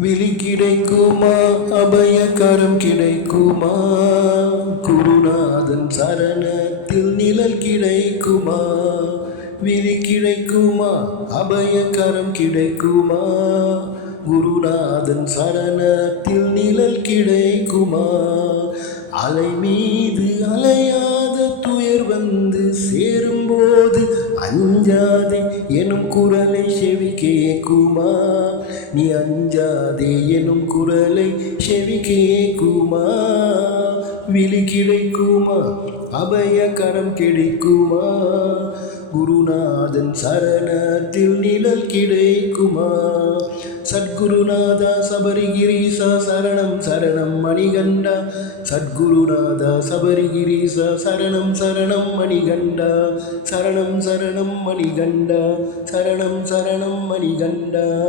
விழி கிடைக்குமா, அபயகரம் கிடைக்குமா, குருநாதன் சரணத்தில் நிழல் கிடைக்குமா. விழி கிடைக்குமா, அபயகரம் கிடைக்குமா, குருநாதன் சரணத்தில் நிழல் கிடைக்குமா. அலை மீது அலையாத துயர் வந்து சேரும்போது அஞ்சாதே எனும் குரலை செவி கேக்குமா. நீ அஞ்சாதே எனும் குரலை செவி கேக்குமா. விழி கிடைக்குமா, அபயகரம் கிடைக்குமா, குருநாதன் சரணத்தில் நிழல் கிடைக்குமா. சத்குருநாதா சபரிகிரீசா சரணம் சரணம் மணிகண்டா. சத்குருநாதா சபரிகிரீசா சரணம் சரணம் மணிகண்டா. சரணம் சரணம் மணிகண்டா. சரணம் சரணம் மணிகண்டா.